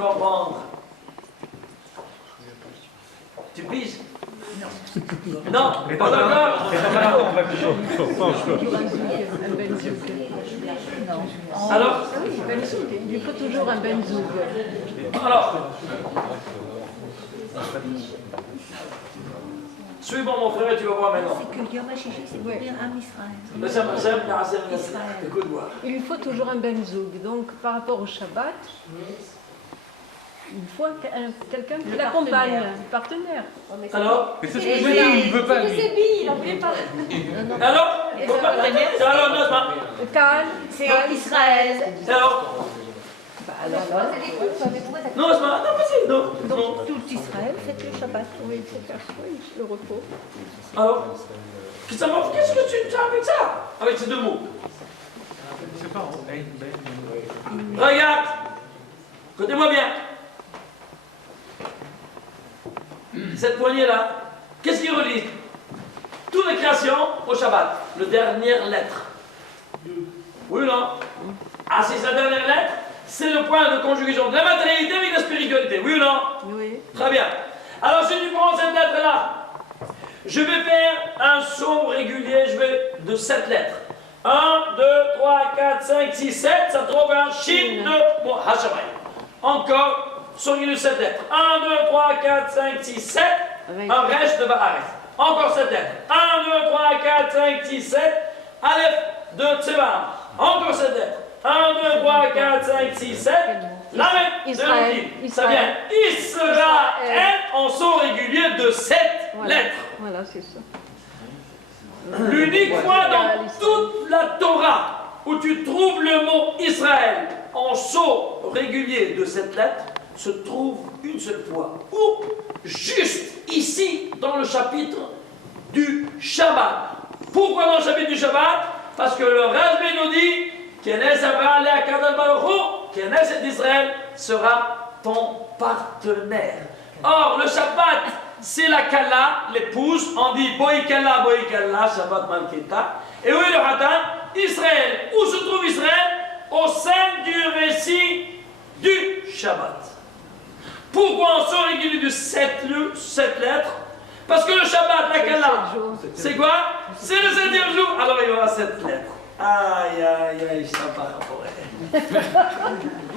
comprendre. Tu piges? Non, pas d'accord. Alors, il lui faut toujours un benzoug. Alors, suis-moi mon frère et tu vas voir maintenant. C'est que Yom HaShishi, c'est pour dire Am Israël. Écoute-moi. Il lui faut toujours un benzoug. Donc, par rapport au Shabbat, il faut quelqu'un qui l'accompagne, un partenaire. Alors, Mais c'est ce que je veux dire, il ne veut pas, lui. C'est billes, il n'en voulait pas. Alors, Nazma. Cal, C'est Israël. Alors, non, Nazma, non, vas-y, non. donc tout Israël, c'est le Shabbat. Oui, il faut faire le repos. Alors, qu'est-ce que tu as avec ça? Avec ces deux mots. C'est pas Regarde, écoutez-moi bien. Cette poignée-là, qu'est-ce qui relie toutes les créations au Shabbat? La dernière lettre. Oui ou non? Ah, c'est sa dernière lettre, c'est le point de conjugaison de la matérialité avec la spiritualité. Oui ou non? Oui. Très bien. Alors, si tu prends cette lettre-là, je vais faire un son régulier, je vais de 7 lettres. 1, 2, 3, 4, 5, 6, 7, ça trouve un shin de bon, Hashabai. Encore, son régulier de 7 lettres. 1, 2, 3, 4, 5, 6, 7, un resh de Baharis. Encore 7 lettres. 1, 2, 3, 4, 5, 6, 7, Aleph de Tsebar. Encore 7 lettres. 1, 2, 3, 4, 5, 6, 7, Lamed de Lukim. Ça vient Israël en son régulier de 7 lettres. Voilà, c'est ça. L'unique fois dans toute la Torah où tu trouves le mot Israël en son régulier de 7 lettres se trouve une seule fois. Ou juste ici dans le chapitre du Shabbat. Pourquoi dans le chapitre du Shabbat? Parce que le Rajbi nous dit Knesset d'Israël sera ton partenaire. Or, le Shabbat, c'est la Kala, l'épouse, on dit Boi Kala, Shabbat Malketa. Et oui, le Hatan, Israël. Où se trouve Israël? Au sein du récit du Shabbat. Pourquoi on sort régulier de 7 lettres? Parce que le Shabbat, la Kala, c'est quoi? C'est le 7e jour. Alors il y aura 7 lettres. Aïe, aïe, aïe, Shabbat.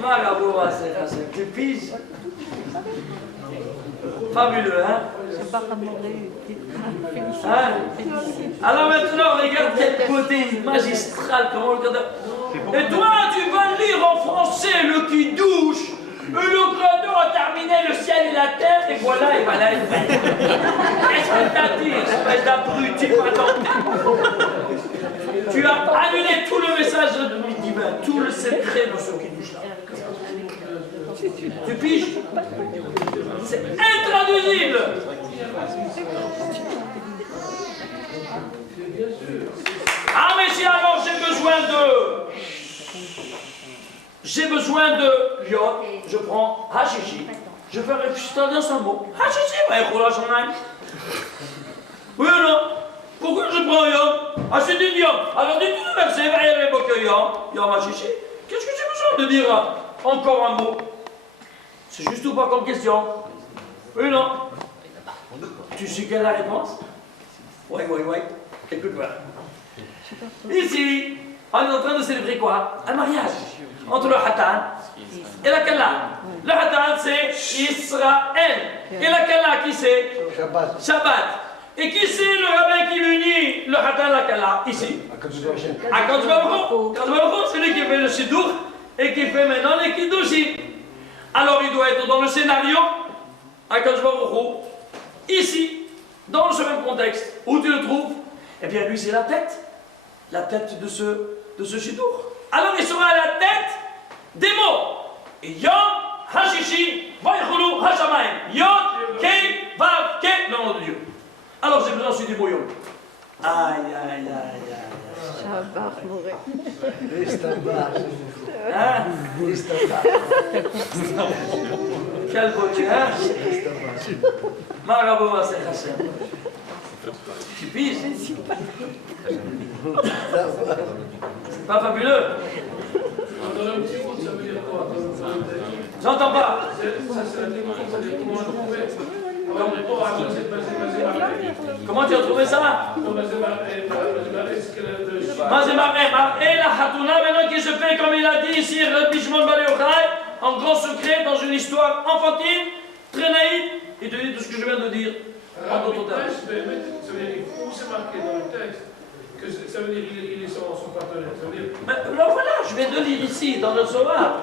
Maraboua, c'est tu piges. Fabuleux, hein? Hein? Alors maintenant, regarde quel côté magistral, comment on regarde. Et toi, tu vas lire en français le qui douche. Le Créateur a terminé le ciel et la terre, et voilà. Qu'est-ce que t'as dit, espèce d'abruti patenté? Tu as annulé tout le message divin, tout le secret de ce qui douche là. Tu piges? C'est intraduisible. Ah mais si alors j'ai besoin de yod, je prends hashishi, je vais réfléchir dans un mot. Hashishi, oui ou non? Pourquoi je prends yod? Ah c'est du yod. Alors dis-nous le verset, yom hashishi. Qu'est-ce que j'ai besoin de dire? Encore un mot. C'est juste ou pas comme question? Oui ou non? Tu sais quelle est la réponse? Oui. Écoute-moi. Ici, on est en train de célébrer quoi? Un mariage entre le Hatan et la Kalla. Le Hatan, c'est Israël. Et la Kalla, qui c'est? Shabbat. Et qui c'est le rabbin qui unit le Hatan et la Kalla? Ici. Akadosh Baruch Hu. C'est lui qui fait le Siddur et qui fait maintenant les Kiddushim. Alors il doit être dans le scénario Akadosh Baruch Hu. Ici, dans ce même contexte, où tu le trouves? Eh bien, lui, c'est la tête de ce Siddur. Alors, il sera à la tête des mots. Yom, Hashishi, Vaychulu, Hashamayim. Yod, Kei, Vav, Kei, le nom de Dieu. Alors, j'ai besoin ensuite du mot Yom. Aïe. Shabbat, Moré. Hein? Quel beauté, hein? Maraboua, c'est Hashem. Tu piges? C'est pas fabuleux? J'entends pas. Comment tu as trouvé ça? Et la Hatouna, maintenant qui se fait comme il a dit ici, Rabbi Shimon Bar Yochai, en grand secret, dans une histoire enfantine, très naïve, il te dit tout ce que je viens de dire. En d'autres termes. Où c'est marqué dans le texte que ça veut dire qu'il est son partenaire? Ça veut dire... Mais là, voilà, je vais te lire ici, dans le Zohar.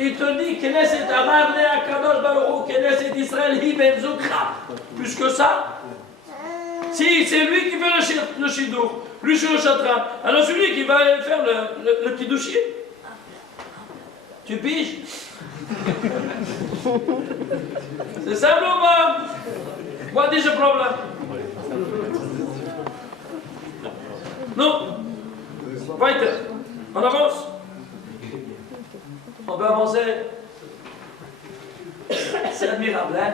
Il te dit Knesset Amar le Akadosh Baruch Hu, Knesset Israël hi ben Zokra. Plus que ça. Si, c'est lui qui fait le Shidour, lui c'est le Chatran. Alors celui qui va faire le Kiddushi. Tu piges? C'est simple ou pas? What is the problem? Non. Weiter. On avance. On peut avancer. C'est admirable, hein?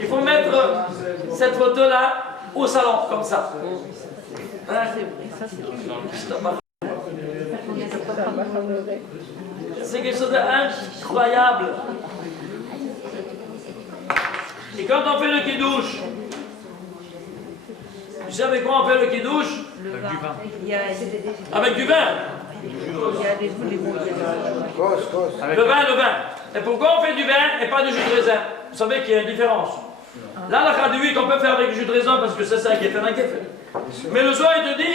Il faut mettre cette photo-là au salon, comme ça. Hein? C'est quelque chose d'incroyable. Et quand on fait le kidouche, tu sais avec quoi on fait le kidouche? Avec du vin. Le vin. Et pourquoi on fait du vin et pas du jus de raisin? Vous savez qu'il y a une différence. Là, la khadioui qu'on peut faire avec du jus de raisin parce que c'est ça qui est fait un café. Mais le soir, il te dit, il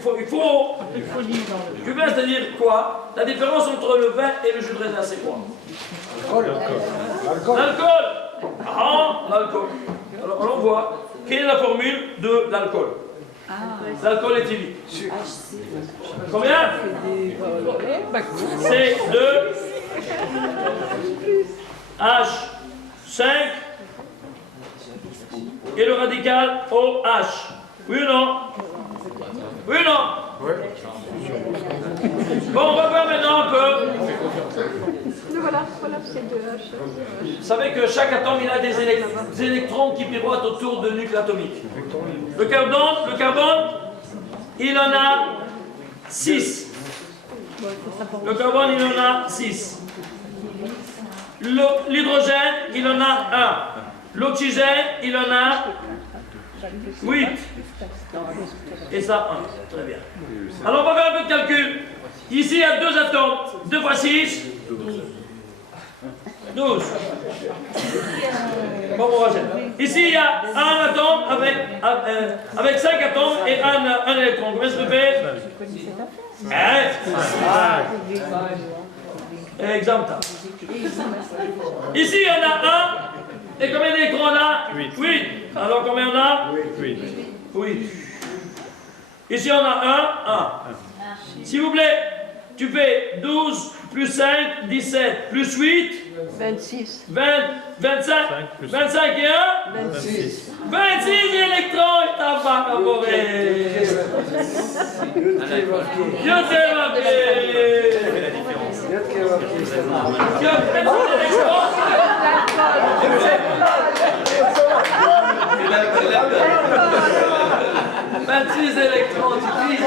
faut du vin, c'est-à-dire quoi? La différence entre le vin et le jus de raisin, c'est quoi? L'alcool. Ah, l'alcool. Alors, on voit quelle est la formule de l'alcool. L'alcool éthylique. Combien? C'est 2 H5 et le radical OH. Oui ou non? Oui ou non? Oui. Bon, on va voir maintenant un peu. Voilà, c'est 2H. Vous savez que chaque atome il a des électrons qui pivotent autour de nucléo atomique. Le carbone, il en a 6. Le carbone, il en a 6. L'hydrogène, il en a 1. L'oxygène, il en a 8. Et ça, 1. Très bien. Alors, on va faire un peu de calcul. Ici, il y a 2 atomes. 2 fois 6. 12. Bon, on va chercher. Ici, il y a un atome avec 5 atomes et un électron. Combien ça fait? Exemple. Ici, il y en a un. Et combien d'électrons on a? 8. Alors, combien on a? 8. Ici, on a 1. S'il vous plaît, tu fais 12 plus 5, 17, plus 8, 26. 25 et 1, 26. 26 électrons et t'as pas collaboré. Électrons, tu dis.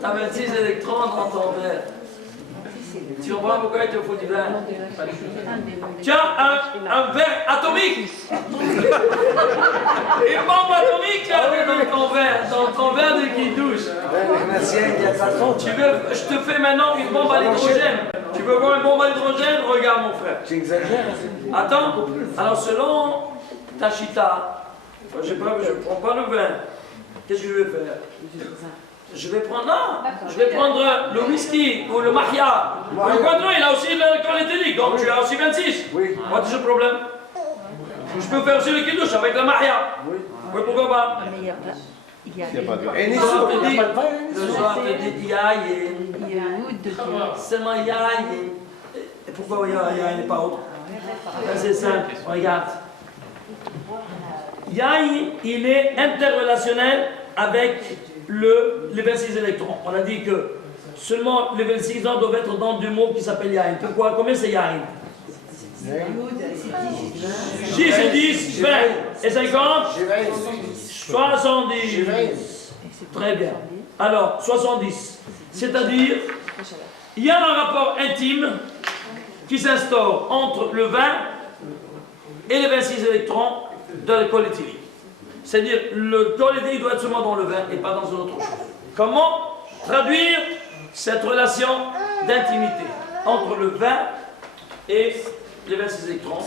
T'as 26 électrons dans ton verre. Tu comprends pourquoi il te faut du vin? Tu as un verre atomique. Une bombe atomique tu as dans ton verre de kidouche. Je te fais maintenant une bombe à l'hydrogène. Tu veux voir une bombe à l'hydrogène? Regarde mon frère. Tu exagères. Attends, alors selon ta chita, je ne prends pas le vin. Qu'est-ce que je vais faire? Je vais prendre le whisky ou le mahia. Le quadron, il a aussi l'alcool éthylique, donc tu as aussi 26. Oui. What is the problem? Je peux faire aussi le kidouche avec la mahia. Oui, pourquoi pas? Il y a Et Le soir te dit yaïe. il y a un oud dedans. Seulement yaïe. Et pourquoi yaïe n'est pas autre? C'est simple, regarde. Yaïe, il est interrelationnel avec les 26 électrons. On a dit que seulement les 26 ans doivent être dans du mot qui s'appelle yaïn. Pourquoi? Combien c'est yaïn? 10 et 10, 20 et 50, 70. Très bien. Alors, 70. C'est-à-dire il y a un rapport intime qui s'instaure entre le 20 et les 26 électrons de l'alcool éthylique. C'est-à-dire, le alcool éthylique doit être seulement dans le vin et pas dans une autre chose. Comment traduire cette relation d'intimité entre le vin et les 26 électrons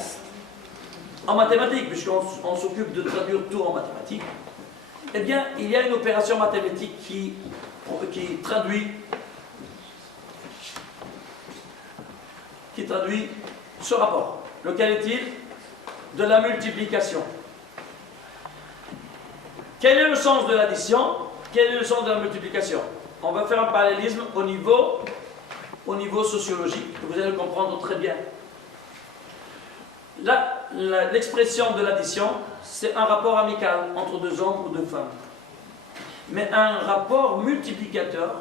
en mathématiques, puisqu'on s'occupe de traduire tout en mathématiques? Eh bien, il y a une opération mathématique qui traduit ce rapport. Lequel est-il? De la multiplication. Quel est le sens de l'addition? Quel est le sens de la multiplication? On va faire un parallélisme au niveau sociologique, que vous allez le comprendre très bien. L'expression de l'addition, c'est un rapport amical entre deux hommes ou deux femmes. Mais un rapport multiplicateur,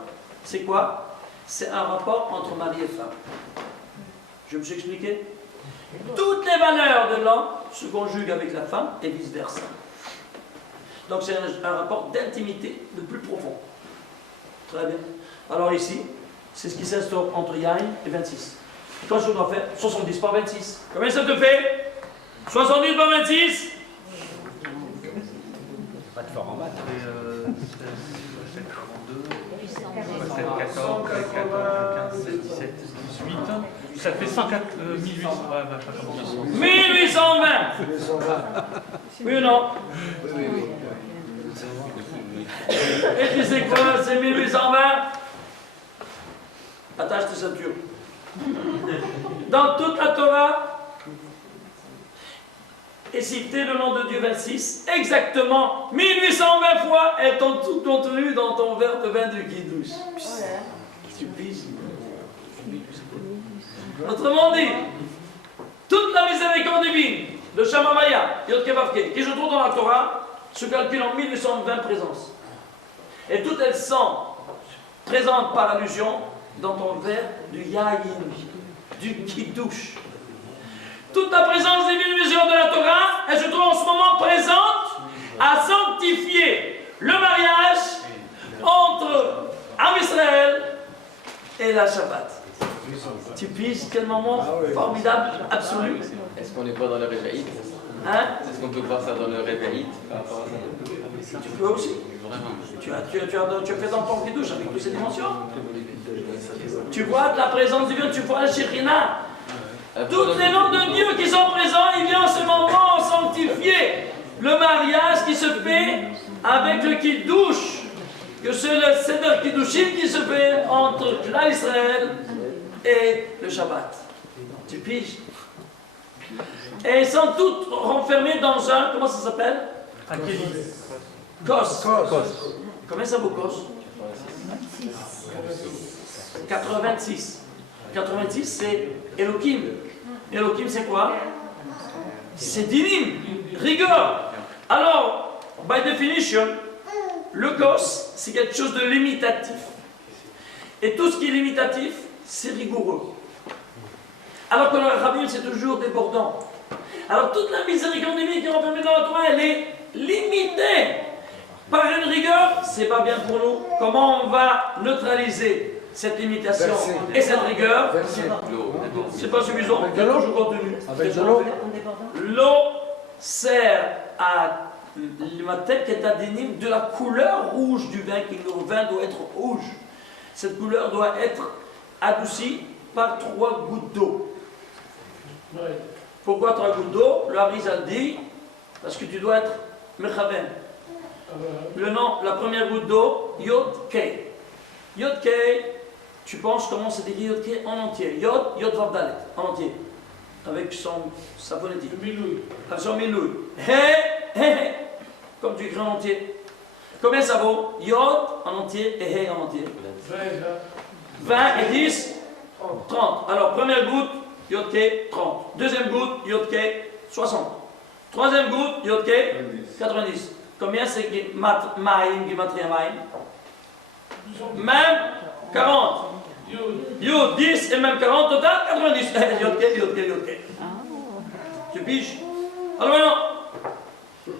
c'est quoi? C'est un rapport entre mari et femme. Je me suis expliqué? Toutes les valeurs de l'homme se conjuguent avec la femme et vice-versa. Donc c'est un rapport d'intimité le plus profond. Très bien. Alors ici, c'est ce qui s'instaure entre Yain et 26. Quand je dois faire 70 par 26. Combien ça te fait? 70 par 26? Pas de fort en maths. 7, 14, 15, 16, 17, 18. Ça fait 104, 1800. Ouais, bah, pas comment. 1820. Oui ou non? Et tu sais quoi? C'est 1820. Attache tes ceintures. Dans toute la Torah est cité le nom de Dieu 26, exactement 1820 fois est tout contenu dans ton verre de vin de Kiddush. Tu piges. Autrement dit, toute la miséricorde divine de Shamamaya, Yod Kevavke, qui je trouve dans la Torah, se calcule en 1820 présences. Et toutes elles sont présentes par allusion dans ton verre du Yaïn, du Kiddush. Toute la présence divine mesure de la Torah, elle se trouve en ce moment présente à sanctifier le mariage entre Am Israël et la Shabbat. Tu piges quel moment formidable, absolu. Est-ce qu'on n'est pas dans le réveil? Hein? Est-ce qu'on peut voir ça dans le réveil par rapport à ça? Tu peux aussi. Vraiment. Tu as fait dans ton Kiddush avec toutes ces dimensions. Tu vois de la présence divine, tu vois la Shekhinah. Tous les noms de Dieu qui sont présents, il vient en ce moment sanctifier le mariage qui se fait avec le Kiddush, que c'est le Seder Kiddushim qui se fait entre l'Israël et le Shabbat. Tu piges? Et elles sont toutes renfermées dans un, comment ça s'appelle? Un kéli. Kos. Combien ça vaut Kos? 86. 86, c'est Elohim. Elohim, c'est quoi? C'est dinim, rigueur. Alors, by definition, le Kos, c'est quelque chose de limitatif. Et tout ce qui est limitatif, c'est rigoureux. Alors que le Rabbin, c'est toujours débordant. Alors, toute la miséricorde divine qui est renfermée dans la Torah, elle est limitée par une rigueur. C'est pas bien pour nous. Comment on va neutraliser cette limitation et cette rigueur? C'est pas suffisant. Il y a toujours contenu. Avec de l'eau. L'eau sert à de la couleur rouge du vin, que le vin doit être rouge. Cette couleur doit être adoucie par 3 gouttes d'eau. Pourquoi 3 gouttes d'eau? Le Harizal dit, parce que tu dois être mechaven. Le nom, la première goutte d'eau, Yod Kei. Yod Kei, tu penses comment c'est écrit Yod Kei en entier. Yod Vav Dalet, en entier. Avec sa phonétique. Avec son milouï. He, comme tu écris en entier. Combien ça vaut? Yod en entier et He en entier. 20 et 10, 30. Alors, première goutte, Yod Kei, 30. Deuxième goutte, Yod Kei, 60. Troisième goutte, Yod Kei, 90. Combien c'est Maïm, Gematria Maïm? Même 40. Yod 10 et même 40, total 90. Yod Kei. Tu piges? Alors maintenant,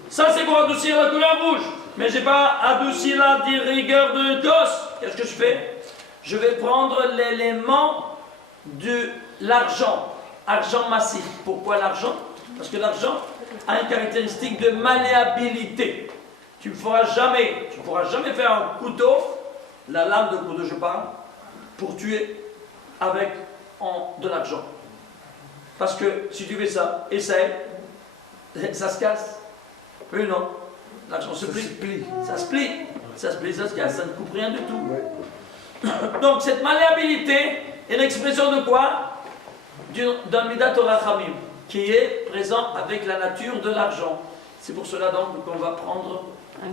ça c'est pour adoucir la couleur rouge. Mais je n'ai pas adouci la rigueur de Kos. Qu'est-ce que je fais? je vais prendre l'élément de l'argent, argent massif. Pourquoi l'argent? Parce que l'argent a une caractéristique de malléabilité. Tu ne pourras jamais faire un couteau, la lame de couteau je parle, pour tuer avec de l'argent. Parce que si tu fais ça, essaye, ça se casse. Oui ou non? L'argent se plie. Ça se plie, ça se casse, ça ne coupe rien du tout. Donc cette malléabilité est l'expression de quoi? D'un midat rachamim, qui est présent avec la nature de l'argent. C'est pour cela donc qu'on va prendre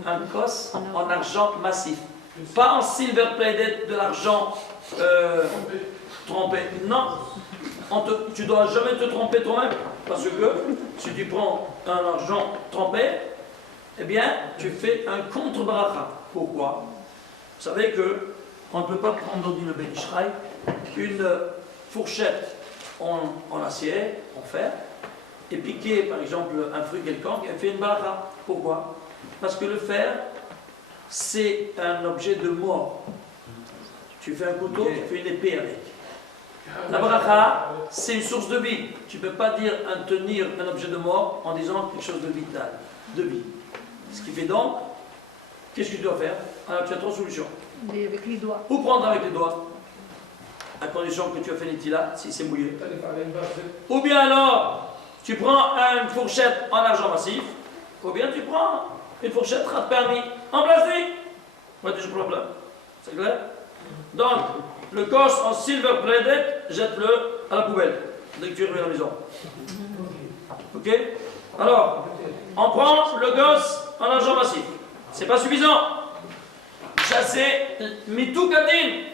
un kos en argent massif. Pas en silver plated de l'argent trempé. Non, tu ne dois jamais te tromper toi-même. Parce que si tu prends un argent trempé, eh bien, tu fais un contre-bracha. Pourquoi? Vous savez que on ne peut pas prendre d'une bénichraï une fourchette en acier, en fer, et piquer par exemple un fruit quelconque et faire une bracha. Pourquoi? Parce que le fer, c'est un objet de mort. Tu fais un couteau, tu fais une épée avec. La bracha, c'est une source de vie. Tu ne peux pas dire tenir un objet de mort en disant quelque chose de vital, de vie. Ce qui fait donc, qu'est-ce que tu dois faire? Alors tu as 3 solutions. Avec les doigts. Ou prendre avec les doigts, à condition que tu as fait l'étila, si c'est mouillé. Ou bien alors, tu prends une fourchette en argent massif, ou bien tu prends une fourchette rat permis en plastique. Ouais, toujours pour le plat. C'est clair? Donc, le coche en silver plated, jette-le à la poubelle dès que tu reviens à la maison. Ok? Alors, on prend le gosse en argent massif. C'est pas suffisant. Chasser mitou kadin,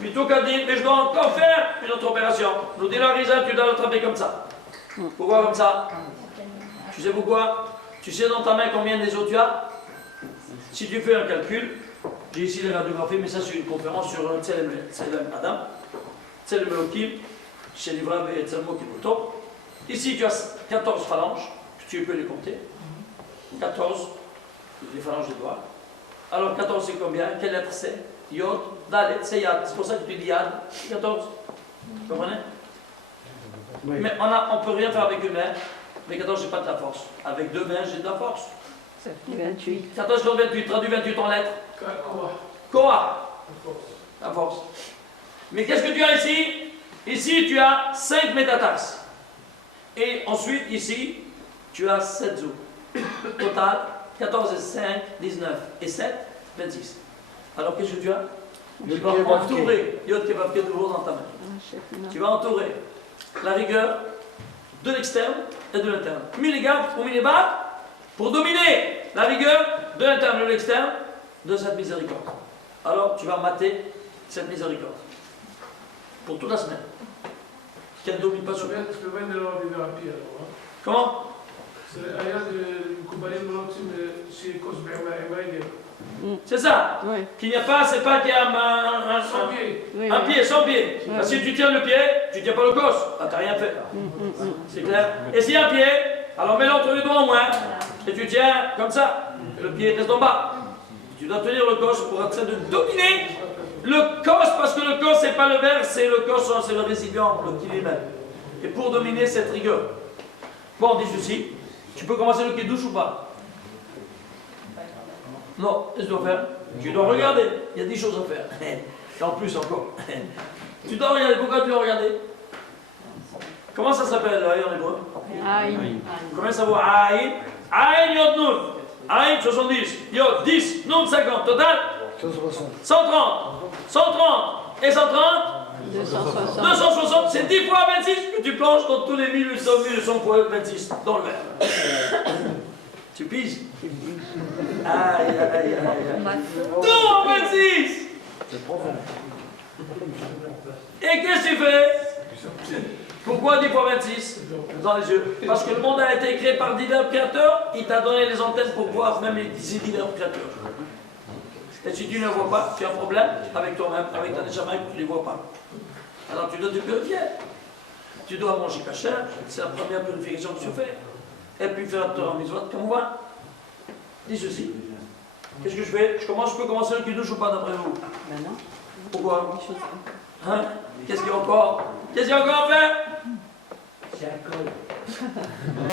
mais je dois encore faire une autre opération. Nous dit la risa, tu dois l'attraper comme ça. Pourquoi comme ça? Tu sais pourquoi? Tu sais dans ta main combien des os tu as? Si tu fais un calcul, j'ai ici les radiographies, mais ça c'est une conférence sur Tselem Adam, Tselem Elohim, chez Livrav et Tselmo Kiboto. Ici tu as 14 phalanges, tu peux les compter. 14, les phalanges des doigts. Alors 14 c'est combien? Quelle lettre c'est? Yod, Dalet, c'est Yad. C'est pour ça que tu dis Yad. 14. Vous comprenez? Oui. Mais on ne peut rien faire avec une main. Avec 14, j'ai pas de la force. Avec 2 mains, j'ai de la force. 28. 14 contre 28, traduis 28 en lettres. Koa. La force. Mais qu'est-ce que tu as ici? Ici, tu as 5 métataxes. Et ensuite, ici, tu as 7 zou. Total, 14 et 5, 19. Et 7, 26. Alors, qu'est-ce que tu as? Tu vas entourer, Yod Kevavke toujours dans ta main. Tu vas entourer la rigueur de l'externe et de l'interne. Milligard ou millibar pour dominer la rigueur de l'interne et de l'externe de cette miséricorde. Alors, tu vas mater cette miséricorde pour toute la semaine. Qu'elle ne domine pas sur toi. Comment? C'est ça. Oui. Qu'il n'y a pas, c'est pas qu'il y a un pied, sans pied. Oui. Parce que si tu tiens le pied, tu ne tiens pas le cos. Ah, t'as rien fait. C'est clair. Et s'il y a un pied, alors mets-le entre les doigts au moins. Et tu tiens comme ça. Et le pied reste en bas. Tu dois tenir le cos pour essayer de dominer le cos, parce que le cos, c'est pas le verre, c'est le cos, c'est le récipient, le kilomètre. Et pour dominer cette rigueur. Bon, on dit ceci. Tu peux commencer le kidouche ou pas? Non, qu'est-ce que tu dois faire? Tu dois regarder. Il y a 10 choses à faire. Et en plus encore. Tu dois regarder. Pourquoi tu dois regarder? Comment ça s'appelle en hébreu? Aïe. Combien ça vaut? Aïn. Aïn, Yod, Nun. Aïn, 70. Yod, 10. Nun, 50. Total? 130. 130. Et 130? 260. 260. C'est 10 fois 26 que tu plonges dans tous les 1800 fois 26 dans le verre. Tu piges? Aïe, aïe, aïe, aïe. Tout en 26! C'est profond. Et qu'est-ce que tu fais? Pourquoi 10 fois 26 dans les yeux? Parce que le monde a été créé par divers créateurs, il t'a donné les antennes pour voir même ces divers créateurs. Et si tu ne les vois pas, tu as un problème avec toi-même, avec ta neshama, tu ne les vois pas. Alors tu dois te purifier. Tu dois manger kasher, c'est la première purification que tu fais. Et puis faire Torah mitzvot comme on voit. Dis ceci. Qu'est-ce que je fais? Je peux commencer le kiddush ou pas d'après vous? Maintenant. Pourquoi? Hein? Qu'est-ce qu'il y a encore? Qu'est-ce qu'il y a encore à faire?